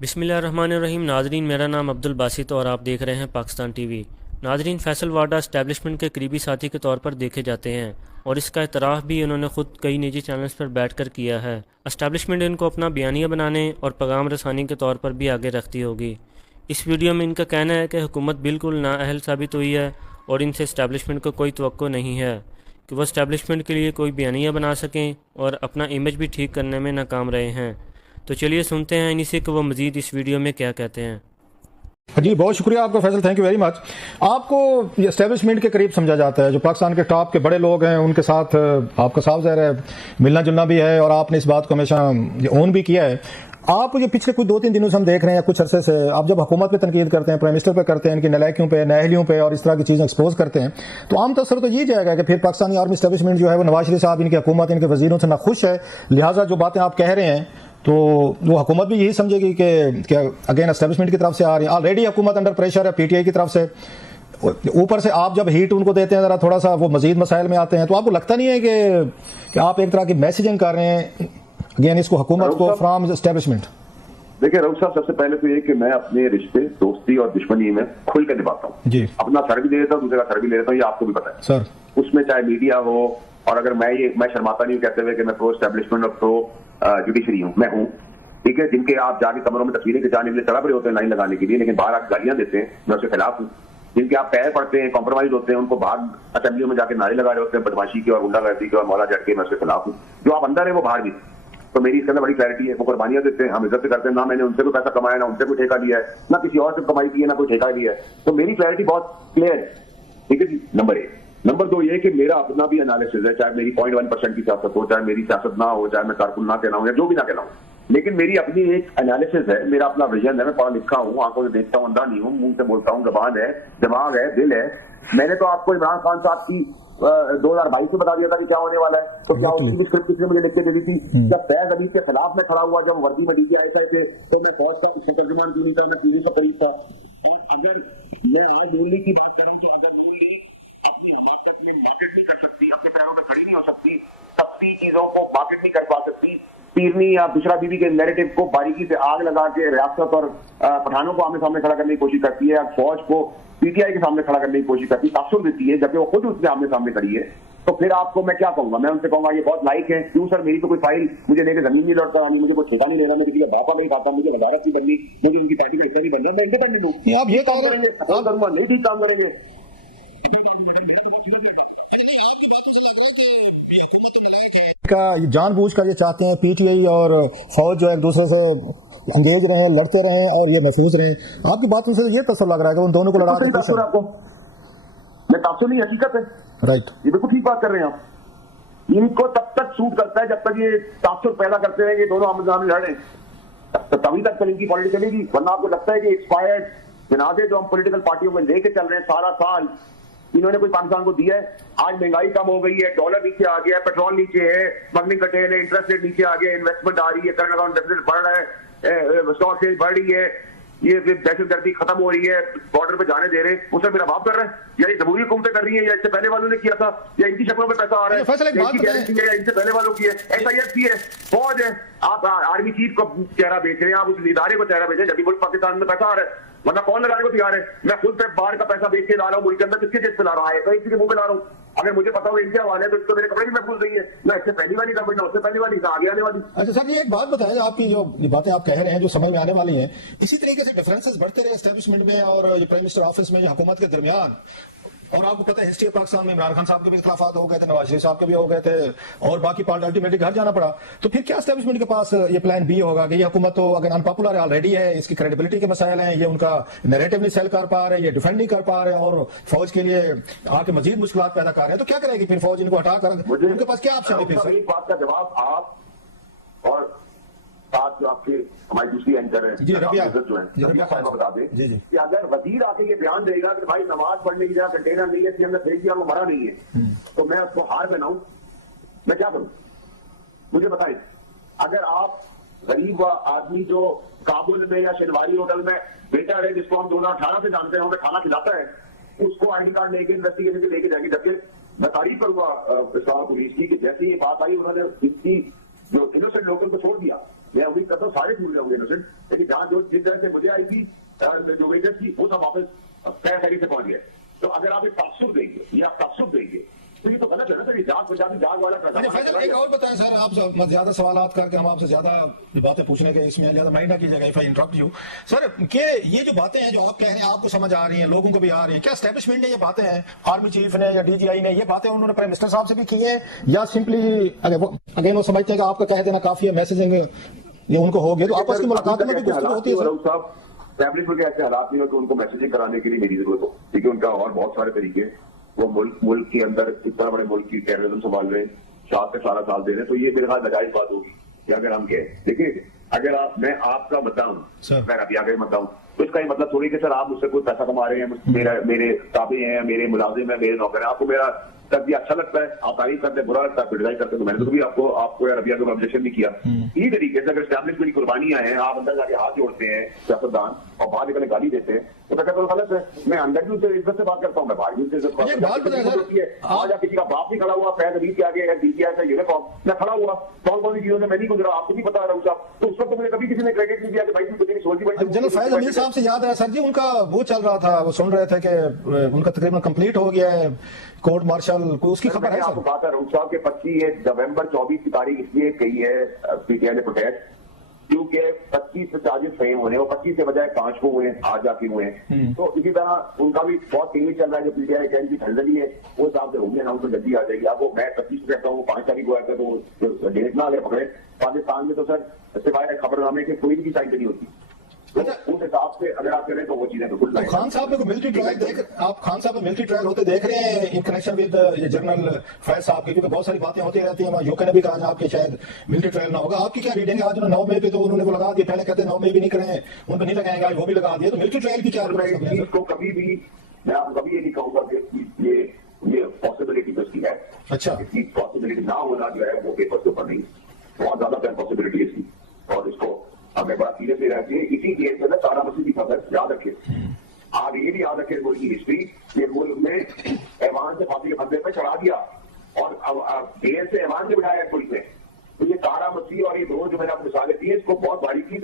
बिस्मिल्लाहिर्रहमानिर्रहीम। नाजरीन, मेरा नाम अब्दुल बासित और आप देख रहे हैं पाकिस्तान टीवी। नाजरीन, फैसल वाडा एस्टेब्लिशमेंट के करीबी साथी के तौर पर देखे जाते हैं और इसका इतराफ़ भी उन्होंने ख़ुद कई निजी चैनल्स पर बैठकर किया है। एस्टेब्लिशमेंट इनको अपना बयानिया बनाने और पैगाम रसानी के तौर पर भी आगे रखती होगी। इस वीडियो में इनका कहना है कि हुकूमत बिल्कुल नाअहल साबित हुई है और इनसे एस्टेब्लिशमेंट को कोई तवक्को नहीं है कि वह एस्टेब्लिशमेंट के लिए कोई बयानिया बना सकें और अपना इमेज भी ठीक करने में नाकाम रहे हैं। तो चलिए सुनते हैं इन्हीं से कि वो मज़ीद इस वीडियो में क्या कहते हैं। जी, बहुत शुक्रिया आपका Faisal, thank you very much. आपको ये एस्टेब्लिशमेंट के करीब समझा जाता है, जो पाकिस्तान के टॉप के बड़े लोग हैं उनके साथ आपका साफ ज़ाहिर है मिलना जुलना भी है और आपने इस बात को हमेशा ओन भी किया है। आप ये पिछले कुछ 2-3 दिनों से हम देख रहे हैं, कुछ अरसे से आप जब हुकूमत पे तनकीद करते हैं, प्राइम मिनिस्टर पे करते हैं, इनकी नलायकियों पे, नाअहलियों पे और इस तरह की चीज़ें एक्सपोज करते हैं, तो आम तौर पर तो ये जाएगा कि फिर पाकिस्तानी आर्मी एस्टेब्लिशमेंट जो है वो नवाज शरीफ साहब, इनकी हुकूमत, इनके वजीरों से नाखुश है। लिहाजा जो बातें आप कह रहे हैं तो वो हुकूमत भी यही समझेगी कि अगेन एस्टेब्लिशमेंट की तरफ से आ रही है। ऑलरेडी हुकूमत अंडर प्रेशर है पीटीआई की तरफ से, ऊपर से आप जब हीट उनको देते हैं ज़रा थोड़ा सा वो मजीद मसाइल में आते हैं। तो आपको लगता नहीं है कि आप एक तरह की मैसेजिंग कर रहे हैं अगेन इसको हुकूमत को फ्रॉम एस्टेब्लिशमेंट? देखिए रऊफ साहब, सबसे पहले तो ये कि मैं अपने रिश्ते, दोस्ती और दुश्मनी में खुल कर निभाता हूँ जी। अपना सर भी दे देता हूँ, दूसरे का सर भी ले लेता हूँ, ये आपको भी पता है सर। उसमें चाहे मीडिया हो, और अगर मैं शर्माता नहीं हूँ कहते हुए कि मैं प्रो एस्टेब्लिशमेंट और प्रो जुडिशरी हूँ, मैं हूँ, ठीक है। जिनके आप जाके कमरों में तस्वीरें खिंचाने के लिए तड़प रहे होते हैं लाइन लगाने के लिए, लेकिन बाहर आकर गालियां देते हैं, मैं उसके खिलाफ हूँ। जिनके आप पैर पड़ते हैं, कॉम्प्रोमाइज होते हैं, उनको बाहर असेंबलियों में जाके नारे लगा रहे होते हैं बदमाशी के और गुंडागर्दी के और मौला झट के, मैं उसके खिलाफ हूँ। जो आप अंदर है वो बाहर भी। तो मेरी इसके अंदर बड़ी क्लैरिटी है। वो कुर्बानियां देते हैं, हम इज्जत से करते हैं, ना मैंने उनसे कोई पैसा कमाया, ना उनसे कोई ठेका लिया है, ना किसी और से कमाई की है, ना कोई ठेका लिया है। तो मेरी क्लैरिटी बहुत क्लियर है, ठीक है जी। नंबर 1। नंबर 2 ये कि मेरा अपना भी एनालिसिस है, चाहे मेरी 0.1% की सियासत हो, चाहे मेरी सियासत ना हो, चाहे मैं कारकुन ना कहना हूं या जो भी ना कहना हूं, लेकिन मेरी अपनी एक एनालिसिस है, मेरा अपना विजन है। मैं पढ़ा लिखा हूं, आंखों से देखता हूं, अंधा नहीं हूं, मुंह से बोलता हूं, जबान है, दिमाग है, दिल है। मैंने तो आपको इमरान खान साहब की 2022 में बता दिया था कि क्या होने वाला है। तो क्या उसकी भी स्क्रिप्ट किसने मुझे लिख के दे दी थी? जब फैज अली के खिलाफ में खड़ा हुआ, जब वर्दी में DPI थे, तो मैं फौज का उसका तर्जुमान क्यों नहीं था, मैं पीने का करीब था। और अगर मैं आज नून लीग की बात कर रहा हूँ, तो अगर नून लीग अपनी हमाकत में मार्केट नहीं कर सकती, अपने पैरों पर खड़ी नहीं हो सकती, सबकी चीजों को मार्केट नहीं कर पा सकती, पीरनी या दूसरा बीवी के नैरेटिव को बारीकी से आग लगा के रियासत और पठानों को आमने सामने खड़ा करने की कोशिश करती है, फौज को पीटीआई के सामने खड़ा करने की कोशिश करती है, तासुर देती है, जबकि वो खुद उसके आमने सामने खड़ी है। तो फिर आपको मैं क्या कहूंगा? मैं उनसे कहूंगा ये बहुत लाइक है। क्यों सर? मेरी तो कोई फाइल मुझे लेकर जमीन नहीं लौटता, मुझे कोई ठेका नहीं लेना, मैं किसी का बापा नहीं खाता, मुझे वजारत नहीं बननी, मुझे उनकी पार्टी का हिस्सा नहीं बनना, मैं इंडिपेंडेंट हूँ। आप ये काम करेंगे, करूंगा नहीं, ठीक काम करेंगे। का जानबूझकर ये चाहते हैं पीटीआई और फौज जो एक दूसरे से अंगेज रहे, लड़ते रहे और ये महफूज रहे। आपकी बातों से ये तसल्लुक लग रहा है कि उन दोनों को लड़ा के आपको मैं तासुर नहीं, हकीकत है। राइट, ये बिल्कुल ठीक बात कर रहे हैं आप। इनको तब तक सूट करता है जब तक ये तासुर पैदा करते हैं कि दोनों आमने-सामने लड़े, तभी तक इनकी पॉलिटिक्स चलेगी। वरना आपको लगता है कि एक्सपायर्ड जनाजे जो हम पॉलिटिकल पार्टियों में लेके चल रहे हैं सारा साल, इन्होंने कोई पाकिस्तान को दिया है? आज महंगाई कम हो गई है, डॉलर नीचे आ गया है, पेट्रोल नीचे है, स्मगलिंग कटेल है, इंटरेस्ट रेट नीचे आ गया है, इन्वेस्टमेंट आ रही है, करंट अकाउंट डेफिसिट बढ़ रहा है, स्टॉक सेल बढ़ रही है, ये दहशतगर्दी खत्म हो रही है, बॉर्डर पे जाने दे रहे हैं, उसे मेरा बाप कर रहे हैं, या ये जमहूरी हुकूमतें कर रही है, या इससे पहले वालों ने किया था, या इनकी शक्लों पे पैसा आ रहा है, या इनसे पहले वालों की है, SIS की है, फौज है। आप आर्मी चीफ को चेहरा बेच रहे हैं, आप उस इदारे को चेहरा बेच रहे हैं जबकि मुल्क पाकिस्तान में पैसा आ रहा है। वरना कौन लगाने को तैयार है? मैं खुद पे बाहर का पैसा बेच के ला रहा हूँ, मुल्क के अंदर किसके जेब पे ला रहा है? कहीं के मुंह पे ला रहा हूँ। अगर मुझे पता हो इंडिया वाले तो इसको मेरे कपड़े भी महफूज नहीं है, ना इससे पहली वाली का ना उससे पहली वाली का आगे आने वाली। अच्छा सर, ये एक बात बताएं, आपकी जो बातें आप कह रहे हैं जो समझ में आने वाली हैं, इसी तरीके से डिफरेंसेस बढ़ते रहे एस्टेब्लिशमेंट में और प्राइम मिनिस्टर ऑफिस में हुकूमत के दरमियान। और आपको पता है हिस्ट्री ऑफ पाकिस्तान में इमरान खान साहब के भी इख्तिलाफात हो गए थे, नवाज शरीफ साहब के भी हो गए थे, और बाकी पार्टी अल्टीमेटली घर जाना पड़ा। तो फिर क्या एस्टेब्लिशमेंट के पास ये प्लान बी होगा कि ये हुकूमत तो अगर अनपॉपुलर है ऑलरेडी है, इसकी क्रेडिबिलिटी के मसाइल हैं, ये उनका नैरेटिव नहीं सेल कर पा रहे, ये डिफेंड नहीं कर पा रहे और फौज के लिए आके मजीद मुश्किल पैदा कर रहे हैं, तो क्या करेगी फिर फौज? इनको हटा कर उनके पास क्या ऑप्शन है? एक बात का जवाब आप और साथ जो आपके हमारी दूसरी एंकर है जी रबिया बता दें कि अगर वजीर आके ये बयान देगा कि भाई नमाज पढ़ने की जगह कंटेनर नहीं है, हमने फेंक दिया, वो मरा नहीं है, तो मैं उसको हार बनाऊं? मैं क्या करूं? मुझे बताएं। अगर आप गरीब आदमी जो काबुल में या शिनवारी होटल में बेटा है, जिसको हम 2018 से जानते हैं, हमें खाना खिलाता है, उसको ID कार्ड लेके इन्वेस्टिगेशन लेके जाएगी। जबकि मैं तारीफ करूंगा पुलिस की कि जैसे ये बात आई उन्होंने इसकी जो इनोसेंट लोगों को छोड़ दिया, मैं उम्मीद करता हूँ सारे भूल जाऊंगे इनोसेंट, लेकिन जहां जो जिस तरह से मुझे आई थी जो वेजर थी वो सब वापस तय से पहुंच गए। तो अगर आप एक तासुब देंगे या तासुब देंगे तो ये तो गलत है ना सर। ये जाग बचा जाग वाला एक और बताएं सर, आप ज्यादा सवाल करके हम आपसे ज्यादा बातें पूछने के इसमें ज्यादा माइंड ना कीजिएगा if I interrupt you sir, के ये जो बातें हैं जो आप कह रहे हैं आपको समझ आ रही हैं, लोगों को भी आ रही है, क्या एस्टेब्लिशमेंट ने ये बातें हैं, आर्मी चीफ ने या डीजीआई ने ये बातें उन्होंने प्राइम मिनिस्टर साहब से भी की है, या सिंपली अगेन वो समझते हैं कि आपका कह देना काफी है, मैसेजिंग ये उनको हो गया तो आपस की मुलाकात में भी गुफ्तगू होती है सर? एस्टेब्लिशमेंट के ऐसे हालात नहीं हो तो उनको मैसेजिंग कराने के लिए मेरी जरूरत हो, ठीक है। उनका और बहुत सारे तरीके, वो मुल्क के अंदर इतना बड़े मुल्क की टेररिज्म संभाल रहे हैं, 7 से 18 साल दे रहे हैं, तो ये मेरे ख्याल नाजायज बात होगी कि अगर हम कहें। देखिए अगर मैं आपका बताऊं, मैं रबिया का बताऊं, तो इसका ये मतलब थोड़ी कि सर आप मुझसे कोई पैसा कमा रहे हैं, मेरे ताबे हैं, मेरे मुलाजिम है, मेरे नौकर है, आपको मेरा तक अच्छा लगता है, आप तारीफ करते हैं, बुरा लगता है, क्रिटिसाइज करते हैं, तो मैंने तो कभी आपको या रबिया को ऑब्जेक्शन नहीं किया। इसी तरीके से अगर एस्टैब्लिशमेंट की कुर्बानियां हैं, आप अंदर जाके हाथ जोड़ते हैं सियासतदान और बाहर निकलने गाली देते हैं, तो मैं कहता हूँ गलत है। मैं अंदर भी उससे इज्जत से बात करता हूँ, मैं बाहर भी उससे इज्जत बात करता हूँ। किसी का बाप नहीं खड़ा हुआ फैज अभी के आगे डीजीआई का यूनिफॉर्म मैं खड़ा हुआ, कौन कौन सी चीजों से मैं नहीं गुजरा, आपको नहीं पता रहा साहब, तो उस वक्त मुझे कभी किसी ने क्रेडिट नहीं दिया कि भाई तुम सोच भी। जनरल फैज अमीर साहब से याद है सर जी, उनका वो चल रहा था, वो सुन रहे थे कि उनका तकरीबन कंप्लीट हो गया है कोर्ट मार्शल, कोई उसकी खबर है? आपको बात है रऊफ साहब के 25 नवंबर 24 की तारीख इसलिए कही है पीटीआई ने प्रोटेस्ट, क्योंकि 25 से चार्जेस फेम होने, वो 25 के बजाय 5 को हुए, आज जाके हुए हैं। तो इसी तरह उनका भी बहुत टीवी चल रहा है, जो पीटीआई की ठंडली है वो हिसाब से होंगे ना, उनको जल्दी आ जाएगी। आपको मैं 25 कहता हूँ, 5 तारीख को आया तो डेट ना अगर पकड़े। पाकिस्तान में तो सर सिवाय खबरनामे के कोई भी साइड नहीं होती, तो उस हिसाब से अगर आप करें तो वो चीजें बिल्कुल। तो खान साहब को मिलिट्री ट्रायल आप खान साहब मिलिट्री ट्रायल होते देख रहे हैं in connection with general Faiz साहब की, क्योंकि बहुत सारी बातें होती रहती हैं। यूके ने भी कहा आपके शायद मिलिट्री ट्रायल ना होगा, आपकी क्या रीडिंग है? आज 9 मई पे तो उन्होंने वो लगा दिया, पहले कहते 9 मई भी नहीं करें, उन पर नहीं लगाएंगे, आज वो भी लगा दिया, तो मिलिट्री ट्रायल की क्या? को कभी भी मैं आपको कभी ये नहीं कहूंगा कि ये पॉसिबिलिटी तो इसकी है। अच्छा, इसकी पॉसिबिलिटी ना होना जो है वो पेपर के ऊपर नहीं, बहुत ज्यादा पॉसिबिलिटी इसकी, और इसको हमें बड़ा सीरियसली रहती है। इसी केस में सारा मसीह की खबर याद रखे, आप ये भी याद रखे मुल्क की हिस्ट्री, ये मुल्क में ऐवान से फांसी के फंदे पे चढ़ा दिया और अब देर से ऐवान से बिठाया पुलिस ने, तो ये तारा मसीह और ये दो जो मैंने आपको मिसालें दी है इसको बहुत बारीकी से